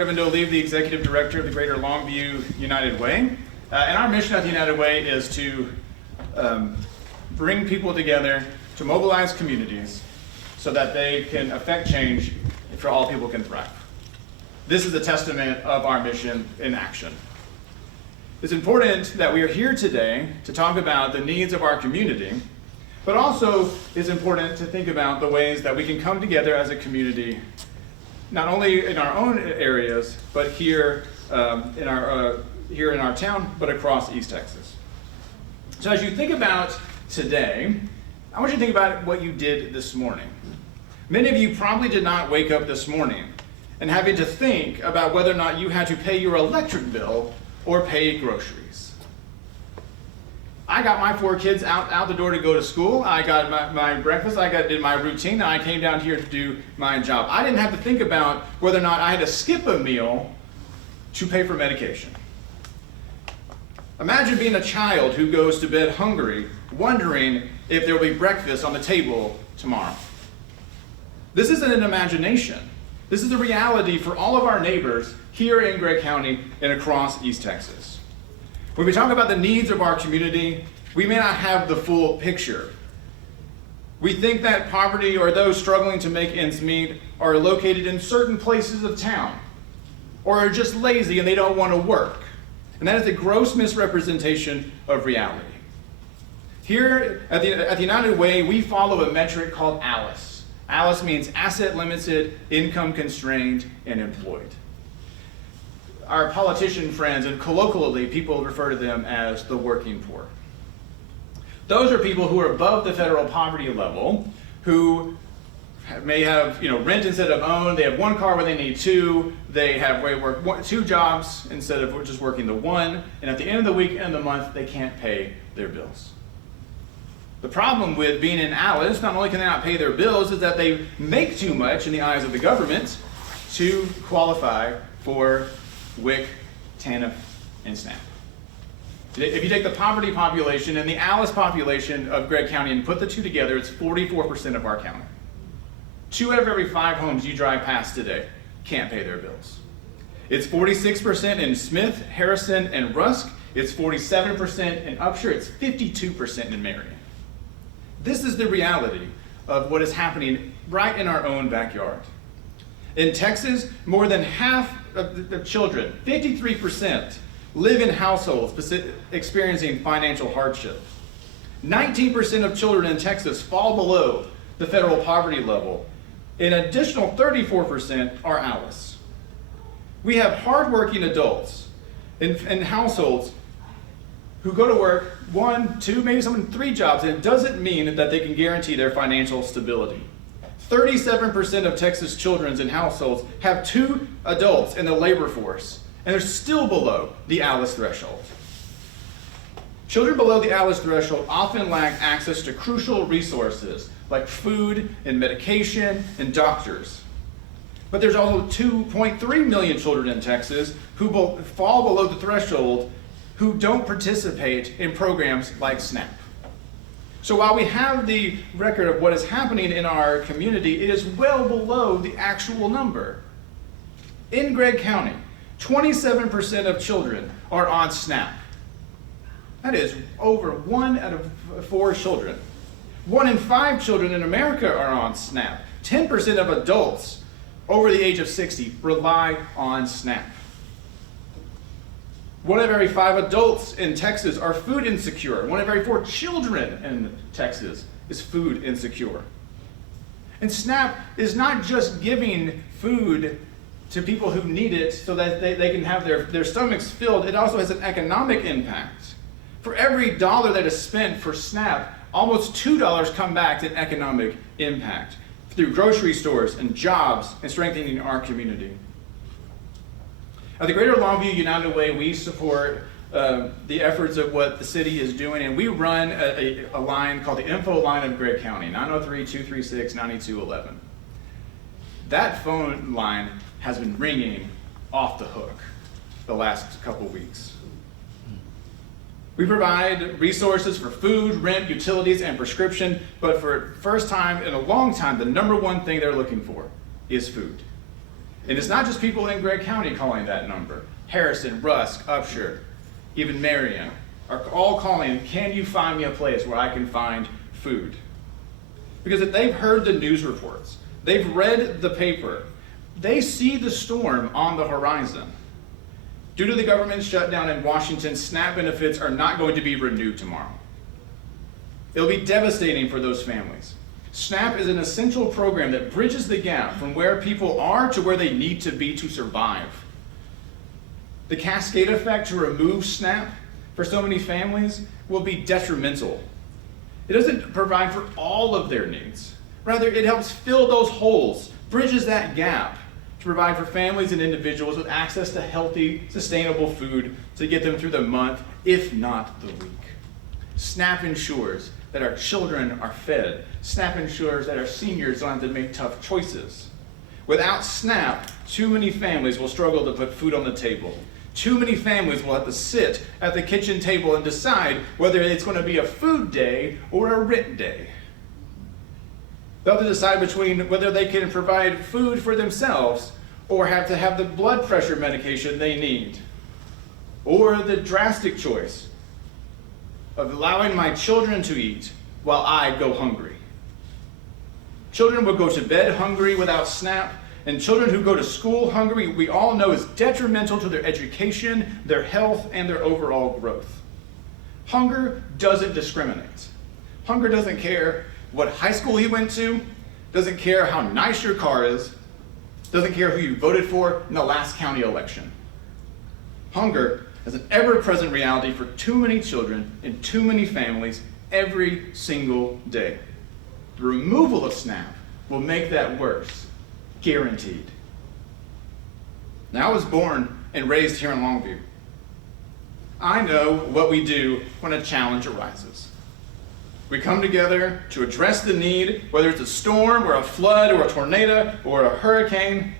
I'm going to leave the executive director of the Greater Longview United Way. And our mission at the United Way is to bring people together, to mobilize communities so that they can affect change for all people can thrive. This is a testament of our mission in action. It's important that we are here today to talk about the needs of our community, but also it's important to think about the ways that we can come together as a community, not only in our own areas, but here in our town, but across East Texas. So as you think about today, I want you to think about what you did this morning. Many of you probably did not wake up this morning and having to think about whether or not you had to pay your electric bill or pay groceries. I got my 4 kids out the door to go to school. I got my breakfast, did my routine, and I came down here to do my job. I didn't have to think about whether or not I had to skip a meal to pay for medication. Imagine being a child who goes to bed hungry, wondering if there will be breakfast on the table tomorrow. This isn't an imagination. This is a reality for all of our neighbors here in Gregg County and across East Texas. When we talk about the needs of our community, we may not have the full picture. We think that poverty or those struggling to make ends meet are located in certain places of town, or are just lazy and they don't want to work. And that is a gross misrepresentation of reality. Here at the United Way, we follow a metric called ALICE. ALICE means asset limited, income constrained, and employed. Our politician friends, and colloquially, people refer to them as the working poor. Those are people who are above the federal poverty level, who may have rent instead of own, they have 1 car where they need 2, they work 2 jobs instead of just working the 1, and at the end of the week and the month, they can't pay their bills. The problem with being in ALICE, not only can they not pay their bills, is that they make too much in the eyes of the government to qualify for WIC, TANF, and SNAP. If you take the poverty population and the ALICE population of Gregg County and put the 2 together, it's 44% of our county. 2 out of every 5 homes you drive past today can't pay their bills. It's 46% in Smith, Harrison, and Rusk. It's 47% in Upshur. It's 52% in Marion. This is the reality of what is happening right in our own backyard. In Texas, more than half of the children, 53%, live in households experiencing financial hardship. 19% of children in Texas fall below the federal poverty level. An additional 34% are ALICE. We have hardworking adults in households who go to work 1, 2, maybe some 3 jobs, and it doesn't mean that they can guarantee their financial stability. 37% of Texas children in households have 2 adults in the labor force, and they're still below the ALICE threshold. Children below the ALICE threshold often lack access to crucial resources like food and medication and doctors. But there's also 2.3 million children in Texas who fall below the threshold who don't participate in programs like SNAP. So while we have the record of what is happening in our community, it is well below the actual number. In Gregg County, 27% of children are on SNAP. That is over 1 out of 4 children. 1 in 5 children in America are on SNAP. 10% of adults over the age of 60 rely on SNAP. 1 out of every 5 adults in Texas are food insecure. 1 out of every 4 children in Texas is food insecure. And SNAP is not just giving food to people who need it so that they can have their stomachs filled. It also has an economic impact. For every dollar that is spent for SNAP, almost $2 come back in economic impact through grocery stores and jobs and strengthening our community. At the Greater Longview United Way, we support the efforts of what the city is doing, and we run a line called the Info Line of Gregg County, 903-236-9211. That phone line has been ringing off the hook the last couple weeks. We provide resources for food, rent, utilities, and prescription, but for the first time in a long time, the number one thing they're looking for is food. And it's not just people in Gregg County calling that number. Harrison, Rusk, Upshur, even Marion are all calling, can you find me a place where I can find food? Because if they've heard the news reports, they've read the paper, they see the storm on the horizon. Due to the government shutdown in Washington, SNAP benefits are not going to be renewed tomorrow. It'll be devastating for those families. SNAP is an essential program that bridges the gap from where people are to where they need to be to survive. The cascade effect to remove SNAP for so many families will be detrimental. It doesn't provide for all of their needs. Rather, it helps fill those holes, bridges that gap to provide for families and individuals with access to healthy, sustainable food to get them through the month, if not the week. SNAP ensures that our children are fed. SNAP ensures that our seniors don't have to make tough choices. Without SNAP, too many families will struggle to put food on the table. Too many families will have to sit at the kitchen table and decide whether it's going to be a food day or a rent day. They'll have to decide between whether they can provide food for themselves or have to have the blood pressure medication they need. Or the drastic choice of allowing my children to eat while I go hungry. Children will go to bed hungry without SNAP, and children who go to school hungry, we all know is detrimental to their education, their health, and their overall growth. Hunger doesn't discriminate. Hunger doesn't care what high school you went to, doesn't care how nice your car is, doesn't care who you voted for in the last county election. Hunger is an ever-present reality for too many children in too many families every single day. The removal of SNAP will make that worse, guaranteed. Now, I was born and raised here in Longview. I know what we do when a challenge arises. We come together to address the need, whether it's a storm or a flood or a tornado or a hurricane.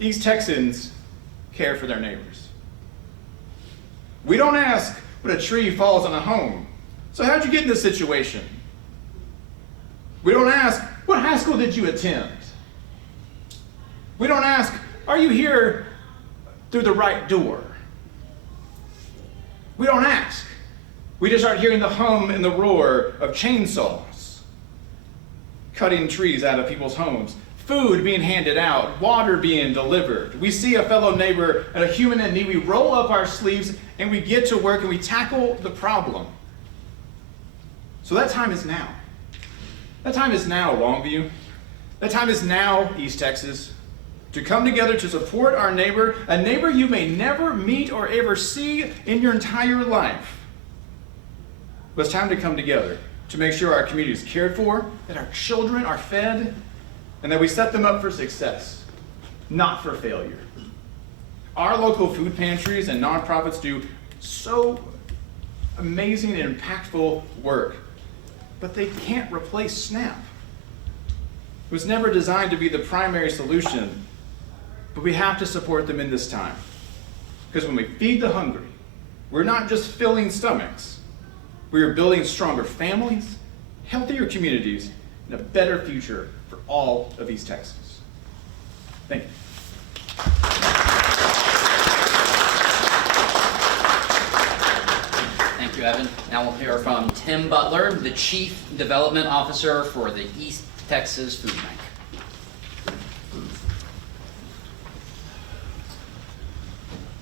East Texans care for their neighbors. We don't ask when a tree falls on a home. So how'd you get in this situation? We don't ask, what high school did you attend? We don't ask, are you here through the right door? We don't ask. We just start hearing the hum and the roar of chainsaws, cutting trees out of people's homes, food being handed out, water being delivered. We see a fellow neighbor and a human in need. We roll up our sleeves and we get to work and we tackle the problem. So that time is now. That time is now, Longview. That time is now, East Texas, to come together to support our neighbor, a neighbor you may never meet or ever see in your entire life. But it's time to come together to make sure our community is cared for, that our children are fed, and that we set them up for success, not for failure. Our local food pantries and nonprofits do so amazing and impactful work, but they can't replace SNAP. It was never designed to be the primary solution, but we have to support them in this time. Because when we feed the hungry, we're not just filling stomachs, we are building stronger families, healthier communities, and a better future for all of East Texas. Thank you. Thank you, Evan. Now we'll hear from Tim Butler, the Chief Development Officer for the East Texas Food Bank.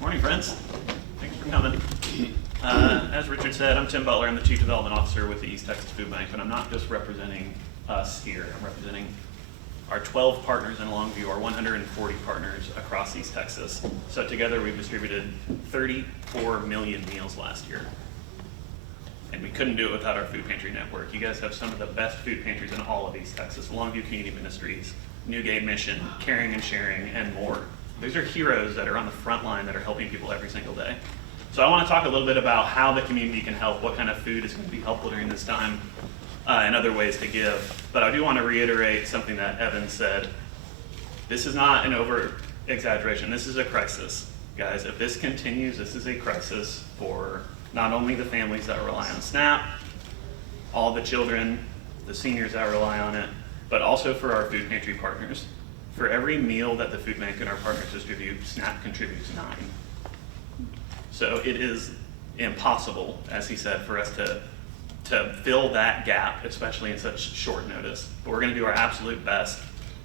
Morning, friends. Thanks for coming. As Richard said, I'm Tim Butler. I'm the Chief Development Officer with the East Texas Food Bank, but I'm not just representing us here. I'm representing our 12 partners in Longview, our 140 partners across East Texas. So together we've distributed 34 million meals last year. And we couldn't do it without our food pantry network. You guys have some of the best food pantries in all of East Texas. Longview Community Ministries, Newgate Mission, Caring and Sharing, and more. These are heroes that are on the front line that are helping people every single day. So I want to talk a little bit about how the community can help, what kind of food is going to be helpful during this time, and other ways to give. But I do want to reiterate something that Evan said. This is not an over-exaggeration. This is a crisis. Guys, if this continues, this is a crisis for not only the families that rely on SNAP, all the children, the seniors that rely on it, but also for our food pantry partners. For every meal that the food bank and our partners distribute, SNAP contributes 9. So it is impossible, as he said, for us to fill that gap, especially in such short notice. But we're going to do our absolute best,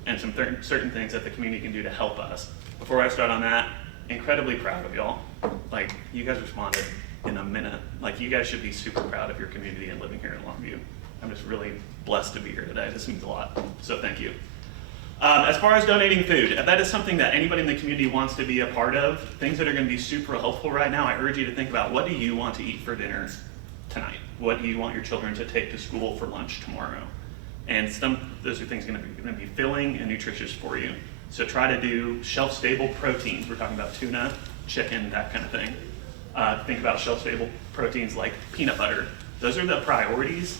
and some certain things that the community can do to help us. Before I start on that, incredibly proud of y'all. Like, you guys responded in a minute. Like, you guys should be super proud of your community and living here in Longview. I'm just really blessed to be here today. This means a lot, so thank you. As far as donating food, that is something that anybody in the community wants to be a part of. Things that are going to be super helpful right now, I urge you to think about, what do you want to eat for dinner tonight? What do you want your children to take to school for lunch tomorrow? And those are things going to be filling and nutritious for you. So try to do shelf-stable proteins. We're talking about tuna, chicken, that kind of thing. Think about shelf-stable proteins like peanut butter. Those are the priorities.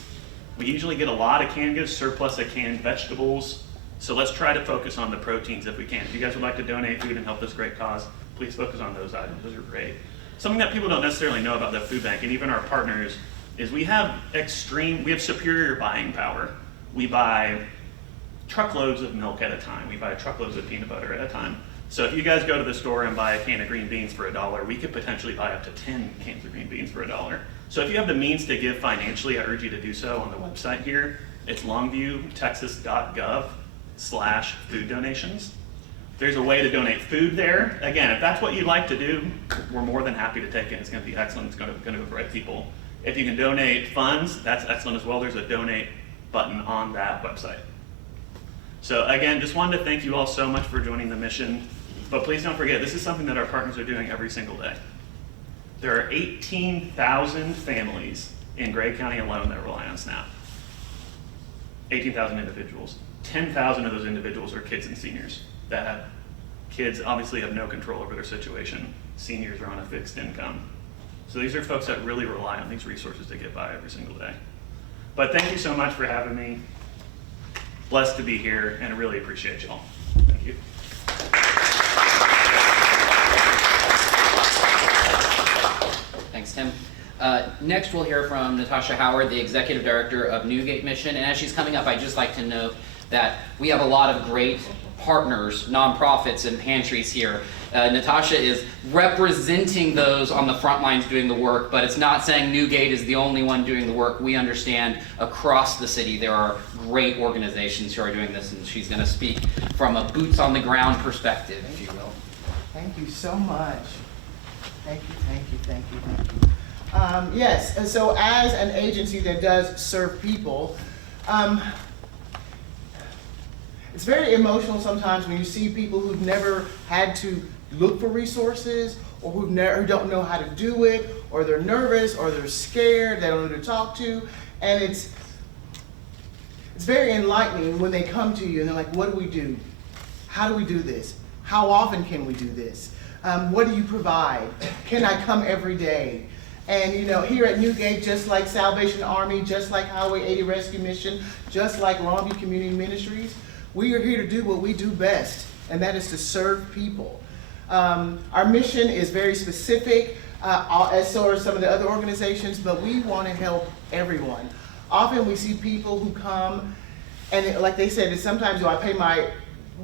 We usually get a lot of canned goods, surplus of canned vegetables. So let's try to focus on the proteins if we can. If you guys would like to donate food and help this great cause, please focus on those items. Those are great. Something that people don't necessarily know about the food bank, and even our partners, is we have superior buying power. We buy truckloads of milk at a time. We buy truckloads of peanut butter at a time. So if you guys go to the store and buy a can of green beans for $1, we could potentially buy up to 10 cans of green beans for $1. So if you have the means to give financially, I urge you to do so on the website here. It's longviewtexas.gov/food donations. There's a way to donate food there. Again, if that's what you'd like to do, we're more than happy to take it. It's going to be excellent. It's going to go to the right people. If you can donate funds, that's excellent as well. There's a donate button on that website. So again, just wanted to thank you all so much for joining the mission. But please don't forget, this is something that our partners are doing every single day. There are 18,000 families in Gray County alone that rely on SNAP. 18,000 individuals. 10,000 of those individuals are kids and seniors that have kids obviously have no control over their situation. Seniors are on a fixed income. So these are folks that really rely on these resources to get by every single day. But thank you so much for having me. Blessed to be here, and I really appreciate y'all. Thank you. Thanks, Tim. Next, we'll hear from Natasha Howard, the Executive Director of Newgate Mission. And as she's coming up, I'd just like to note that we have a lot of great partners, nonprofits, and pantries here. Natasha is representing those on the front lines doing the work, but it's not saying Newgate is the only one doing the work. We understand across the city there are great organizations who are doing this, and she's going to speak from a boots-on-the-ground perspective, if you will. Thank you so much. Thank you, thank you, thank you, thank you. Yes, and so as an agency that does serve people, it's very emotional sometimes when you see people who've never had to look for resources, or who don't know how to do it, or they're nervous, or they're scared, they don't know who to talk to, and it's very enlightening when they come to you and they're like, what do we do? How do we do this? How often can we do this? What do you provide? Can I come every day? And you know, here at Newgate, just like Salvation Army, just like Highway 80 Rescue Mission, just like Longview Community Ministries, we are here to do what we do best, and that is to serve people. Our mission is very specific, as so are some of the other organizations, but we want to help everyone. Often we see people who come, and like they said, sometimes do I pay my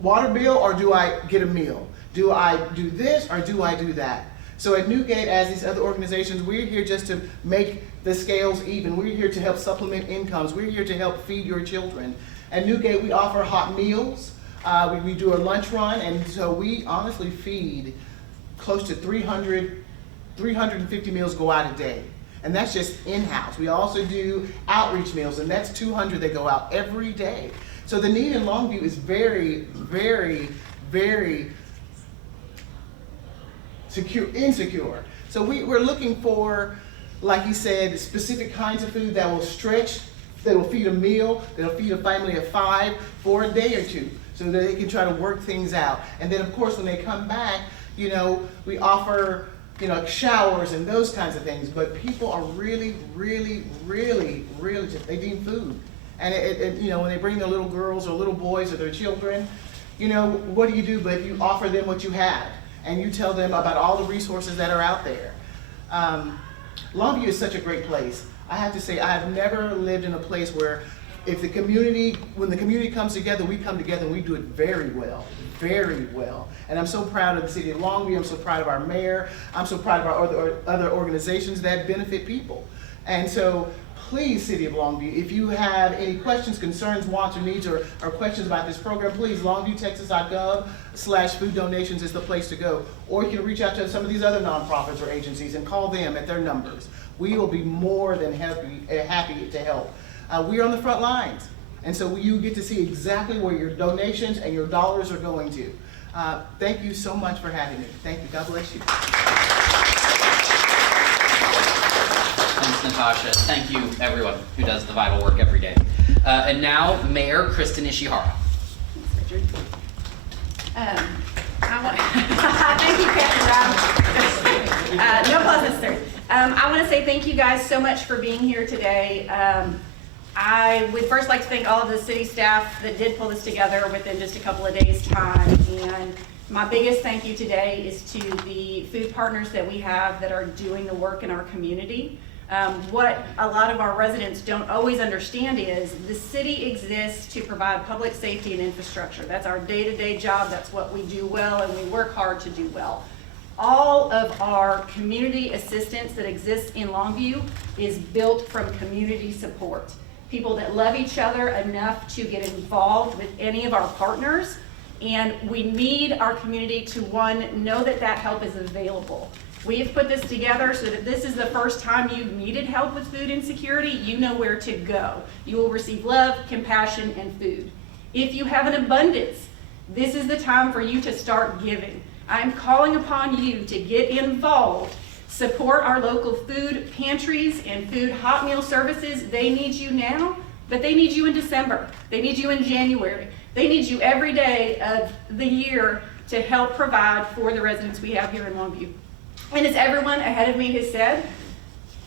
water bill or do I get a meal? Do I do this or do I do that? So at Newgate, as these other organizations, we're here just to make the scales even. We're here to help supplement incomes. We're here to help feed your children. At Newgate, we offer hot meals. We do a lunch run, and so we honestly feed close to 350 meals go out a day. And that's just in-house. We also do outreach meals, and that's 200 that go out every day. So the need in Longview is very, very, very insecure. So we're looking for, like he said, specific kinds of food that will stretch, that will feed a meal, that will feed a family of 5 for a day or two, so that they can try to work things out. And then of course when they come back, you know, we offer, you know, showers and those kinds of things, but people are really just, they need food. And you know, when they bring their little girls or little boys or their children, you know, what do you do but you offer them what you have, and you tell them about all the resources that are out there. Longview is such a great place. I have to say, I have never lived in a place where If the community, when the community comes together, we come together and we do it very well, very well. And I'm so proud of the city of Longview. I'm so proud of our mayor. I'm so proud of our other organizations that benefit people. And so please, City of Longview, if you have any questions, concerns, wants, or needs, or questions about this program, please, longviewtexas.gov/food donations is the place to go. Or you can reach out to some of these other nonprofits or agencies and call them at their numbers. We will be more than happy to help. We're on the front lines, and so you get to see exactly where your donations and your dollars are going to. Thank you so much for having me. Thank you. God bless you. Thanks, Natasha. Thank you, everyone who does the vital work every day. And now, Mayor Kristen Ishihara. Thanks, Richard. Thank you, Captain Brown. No applause necessary. I want to say thank you guys so much for being here today. I would first like to thank all of the city staff that did pull this together within just a couple of days' time. And my biggest thank you today is to the food partners that we have that are doing the work in our community. What a lot of our residents don't always understand is the city exists to provide public safety and infrastructure. That's our day-to-day job. That's what we do well, and we work hard to do well. All of our community assistance that exists in Longview is built from community support. People that love each other enough to get involved with any of our partners, and we need our community to, one, know that that help is available. We have put this together so that if this is the first time you've needed help with food insecurity, you know where to go. You will receive love, compassion, and food. If you have an abundance, this is the time for you to start giving. I'm calling upon you to get involved. Support our local food pantries and food hot meal services. They need you now, but they need you in December. They need you in January. They need you every day of the year to help provide for the residents we have here in Longview. And as everyone ahead of me has said,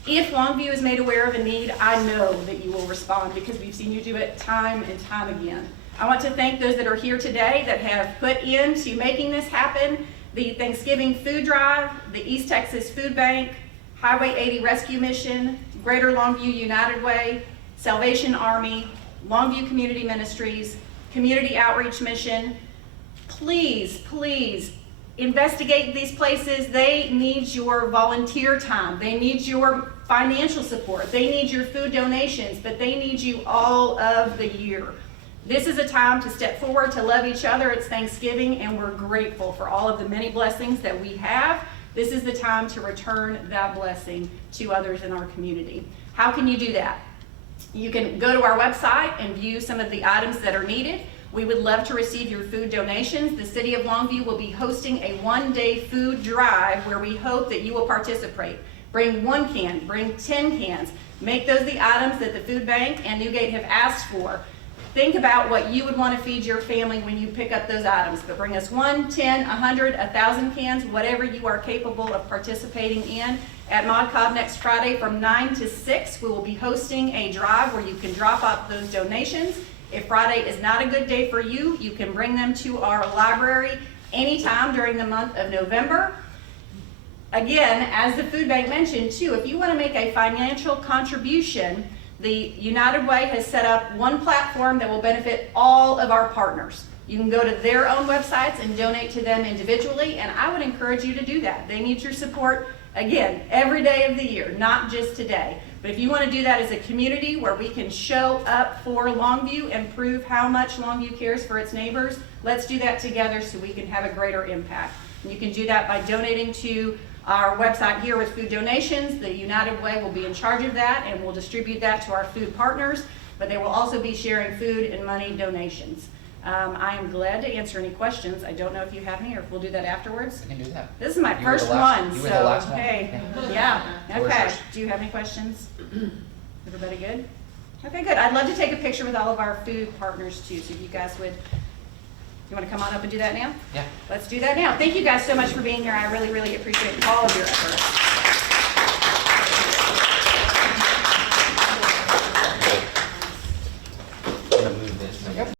if Longview is made aware of a need, I know that you will respond because we've seen you do it time and time again. I want to thank those that are here today that have put into making this happen. The Thanksgiving Food Drive, the East Texas Food Bank, Highway 80 Rescue Mission, Greater Longview United Way, Salvation Army, Longview Community Ministries, Community Outreach Mission. Please, please, investigate these places. They need your volunteer time. They need your financial support. They need your food donations, but they need you all of the year. This is a time to step forward, to love each other. It's Thanksgiving, and we're grateful for all of the many blessings that we have. This is the time to return that blessing to others in our community. How can you do that? You can go to our website and view some of the items that are needed. We would love to receive your food donations. The City of Longview will be hosting a one-day food drive where we hope that you will participate. Bring 1 can, bring 10 cans. Make those the items that the Food Bank and Newgate have asked for. Think about what you would want to feed your family when you pick up those items, but bring us 1, 10, 100, 1,000 cans, whatever you are capable of participating in. At Mod Cobb next Friday from 9 to 6, we will be hosting a drive where you can drop off those donations. If Friday is not a good day for you, you can bring them to our library anytime during the month of November. Again, as the Food Bank mentioned too, if you want to make a financial contribution, the United Way has set up one platform that will benefit all of our partners. You can go to their own websites and donate to them individually, and I would encourage you to do that. They need your support, again, every day of the year, not just today. But if you want to do that as a community where we can show up for Longview and prove how much Longview cares for its neighbors, let's do that together so we can have a greater impact. And you can do that by donating to our website here with food donations. The United Way will be in charge of that and will distribute that to our food partners, but they will also be sharing food and money donations. I am glad to answer any questions. I don't know if you have any or if we'll do that afterwards. I can do that. This is my You were first the last- one, you so were the last one. hey, Yeah. yeah, Yours okay. first. Do you have any questions? Everybody good? Okay, good. I'd love to take a picture with all of our food partners too, so if you guys would, you want to come on up and do that now? Yeah. Let's do that now. Thank you guys so much for being here. I really, really appreciate all of your efforts.